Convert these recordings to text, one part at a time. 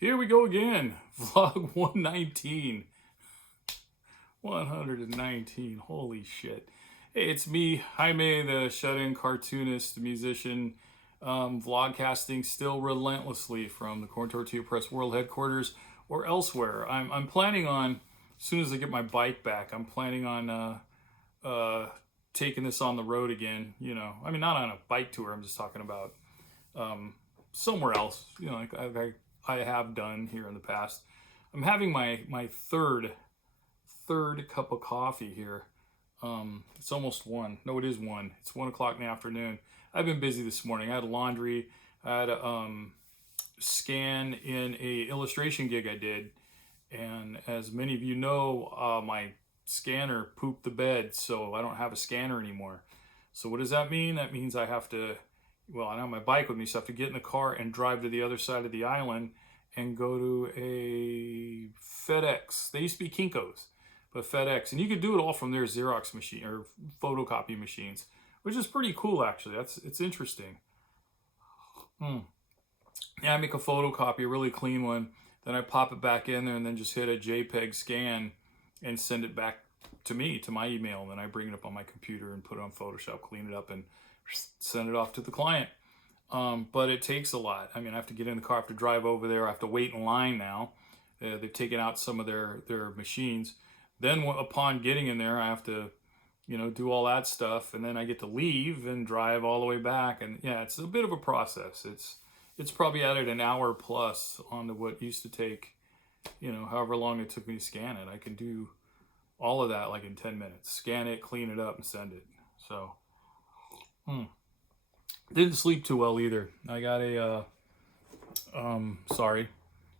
Here we go again. Vlog 119. 119. Holy shit. Hey, it's me, Jaime, the shut-in cartoonist, musician, vlogcasting still relentlessly from the Tortilla Press World Headquarters or elsewhere. I'm planning on, as soon as I get my bike back, I'm planning on taking this on the road again. You know, I mean, not on a bike tour. I'm just talking about somewhere else. You know, like I have done here in the past. I'm having my third cup of coffee here. It's almost 1. No, it is 1. It's 1 o'clock in the afternoon. I've been busy this morning. I had laundry. I had a scan in a illustration gig I did. And as many of you know, my scanner pooped the bed, so I don't have a scanner anymore. So what does that mean? That means I have to, well, I don't have my bike with me, so I have to get in the car and drive to the other side of the island and go to a FedEx. They used to be Kinko's, but FedEx. And you could do it all from their Xerox machine or photocopy machines, which is pretty cool, actually. It's interesting. Yeah, I make a photocopy, a really clean one. Then I pop it back in there and then just hit a JPEG scan and send it back to me, to my email. And then I bring it up on my computer and put it on Photoshop, clean it up, and send it off to the client. But it takes a lot. I mean, I have to get in the car, I have to drive over there, I have to wait in line now. They've taken out some of their machines. Then upon getting in there, I have to, you know, do all that stuff. And then I get to leave and drive all the way back. And yeah, it's a bit of a process. It's probably added an hour plus onto what used to take, you know, however long it took me to scan it. I can do all of that like in 10 minutes. Scan it, clean it up, and send it. So, didn't sleep too well either. I got a, sorry,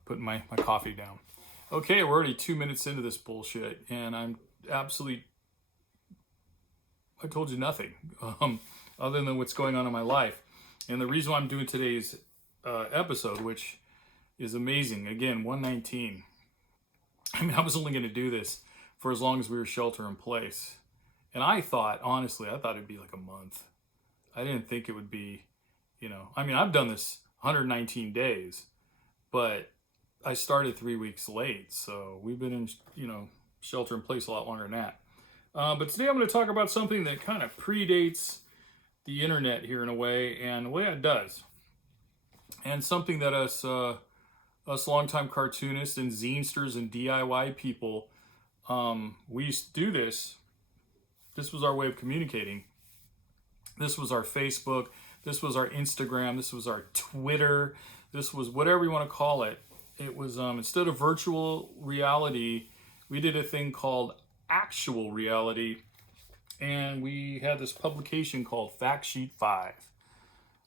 putting my coffee down. Okay, we're already 2 minutes into this bullshit, and I'm absolutely, I told you nothing, other than what's going on in my life. And the reason why I'm doing today's episode, which is amazing, again, 119. I mean, I was only going to do this for as long as we were shelter in place. And I thought, honestly, I thought it'd be like a month. I didn't think it would be, you know, I mean, I've done this 119 days, but I started 3 weeks late. So we've been in, you know, shelter in place a lot longer than that. But today I'm going to talk about something that kind of predates the internet here in a way, and the way it does. And something that us longtime cartoonists and zinesters and DIY people, we used to do this. This was our way of communicating. This was our Facebook. This was our Instagram. This was our Twitter. This was whatever you want to call it. It was, instead of virtual reality, we did a thing called actual reality. And we had this publication called Fact Sheet 5.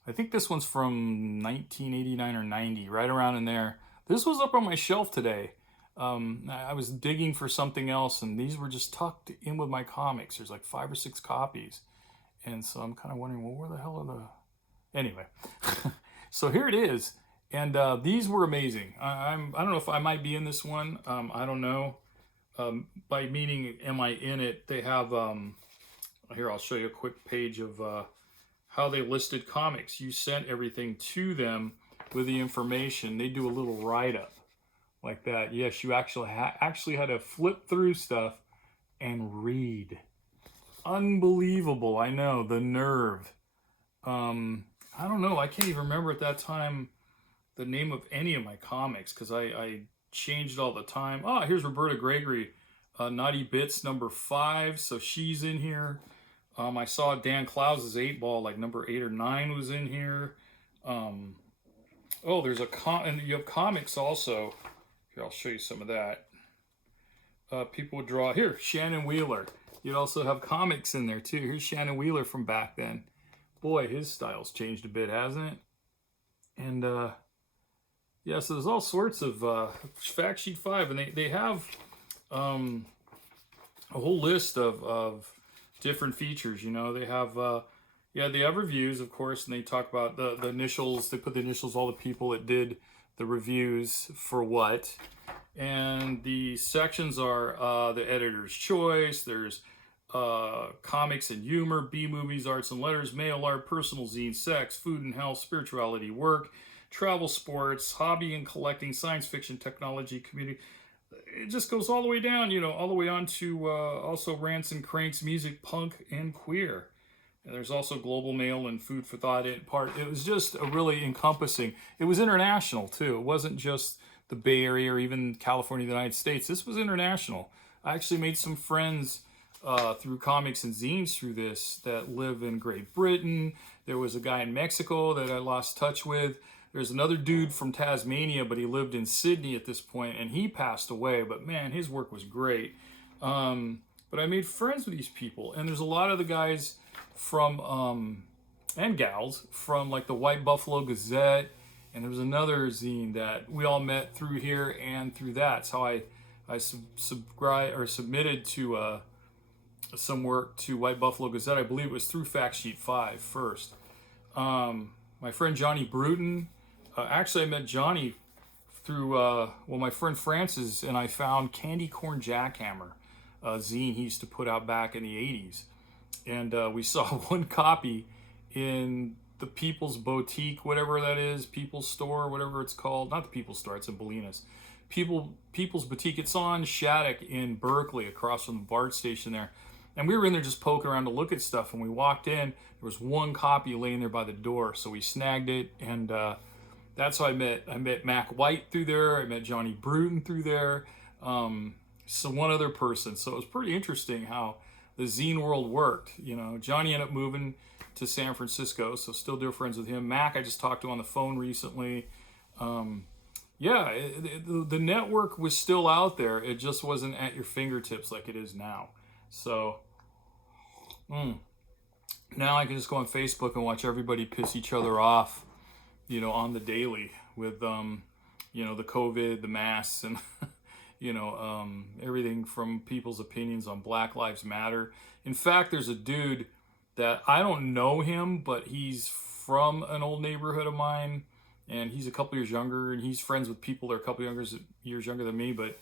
I think this one's from 1989 or 90, right around in there. This was up on my shelf today. I was digging for something else, and these were just tucked in with my comics. There's like 5 or 6 copies. And so I'm kind of wondering, well, where the hell are the... Anyway, so here it is. And these were amazing. I don't know if I might be in this one. I don't know. By meaning, am I in it? They have... here, I'll show you a quick page of how they listed comics. You sent everything to them with the information. They do a little write-up like that. Yes, you actually had to flip through stuff and read. Unbelievable. I know, the nerve. I don't know. I can't even remember at that time the name of any of my comics because I changed all the time. Oh, here's Roberta Gregory, Naughty Bits number 5. So she's in here. I saw Dan Klaus's 8-Ball, like number 8 or 9 was in here. Oh, there's and you have comics also. Here, I'll show you some of that. People would draw. Here, Shannon Wheeler. You'd also have comics in there too. Here's Shannon Wheeler from back then. Boy, his style's changed a bit, hasn't it? And yeah, so there's all sorts of Fact Sheet 5, and they have a whole list of different features. You know, they have they have reviews, of course, and they talk about the initials. They put the initials, all the people that did the reviews for what. And the sections are the editor's choice. There's comics and humor, B-movies, arts and letters, mail art, personal zine, sex, food and health, spirituality, work, travel, sports, hobby and collecting, science fiction, technology, community. It just goes all the way down, all the way on to also rants and cranks, music, punk, and queer. And there's also global mail and food for thought in part. It was just a really encompassing. It was international too. It wasn't just the Bay Area or even California, the United States. This was international. I actually made some friends through comics and zines through this that live in Great Britain. There was a guy in Mexico that I lost touch with. There's another dude from Tasmania, but he lived in Sydney at this point, and he passed away. But man, his work was great. But I made friends with these people, and there's a lot of the guys from and gals from like the White Buffalo Gazette, and there was another zine that we all met through here and through that. It's how I submitted to some work to White Buffalo Gazette. I believe it was through Fact Sheet 5 first. My friend Johnny Bruton, actually I met Johnny through my friend Francis and I found Candy Corn Jackhammer, a zine he used to put out back in the 80s. And we saw one copy in the People's Boutique, whatever that is, People's Store, whatever it's called. Not the People's Store, it's in Bolinas. People's Boutique. It's on Shattuck in Berkeley, across from the BART station there. And we were in there just poking around to look at stuff. And we walked in. There was one copy laying there by the door, so we snagged it. And that's how I met Mac White through there. I met Johnny Bruton through there. So one other person. So it was pretty interesting how the zine world worked. Johnny ended up moving to San Francisco, so still dear friends with him. Mac, I just talked to on the phone recently. The network was still out there. It just wasn't at your fingertips like it is now. So now I can just go on Facebook and watch everybody piss each other off, on the daily with, the COVID, the masks, and everything from people's opinions on Black Lives Matter. In fact, there's a dude that I don't know him, but he's from an old neighborhood of mine, and he's a couple years younger, and he's friends with people that are a couple years younger than me, but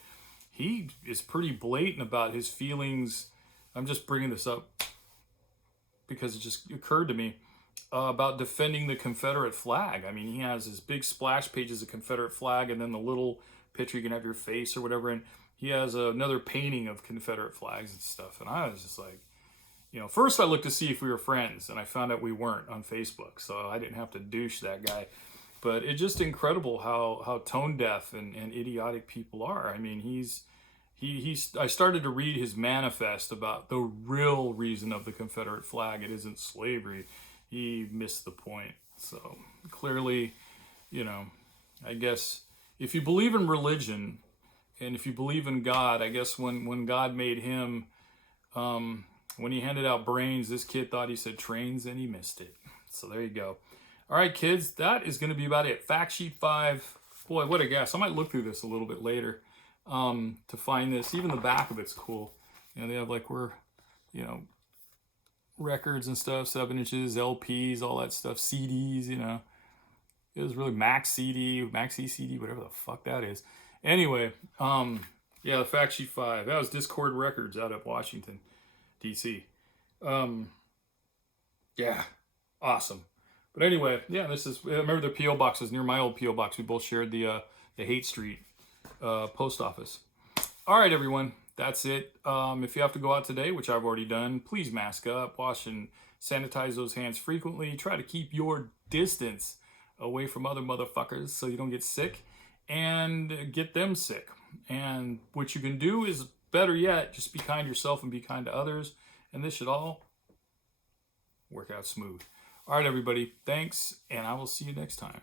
he is pretty blatant about his feelings. I'm just bringing this up because it just occurred to me about defending the Confederate flag. I mean, he has his big splash page as a Confederate flag, and then the little picture you can have your face or whatever, and he has another painting of Confederate flags and stuff. And I was just like, first I looked to see if we were friends, and I found out we weren't on Facebook, so I didn't have to douche that guy. But it's just incredible how tone deaf and idiotic people are. I mean, I started to read his manifest about the real reason of the Confederate flag. It isn't slavery. He missed the point. So clearly, I guess if you believe in religion and if you believe in God, I guess when God made him, when he handed out brains, this kid thought he said trains and he missed it. So there you go. All right, kids, that is going to be about it. Fact Sheet 5. Boy, what a guess. I might look through this a little bit later to find this. Even the back of it's cool. They have records and stuff, 7 inches, LPs, all that stuff, CDs, It was really Maxi CD, whatever the fuck that is. Anyway, the Fact Sheet 5. That was Discord Records out of Washington, D.C. Awesome. But anyway, this is, I remember the P.O. box is near my old P.O. box. We both shared the Haight Street post office. All right, everyone. That's it. If you have to go out today, which I've already done, please mask up, wash and sanitize those hands frequently. Try to keep your distance away from other motherfuckers so you don't get sick and get them sick. And what you can do is, better yet, just be kind to yourself and be kind to others. And this should all work out smooth. All right, everybody. Thanks, and I will see you next time.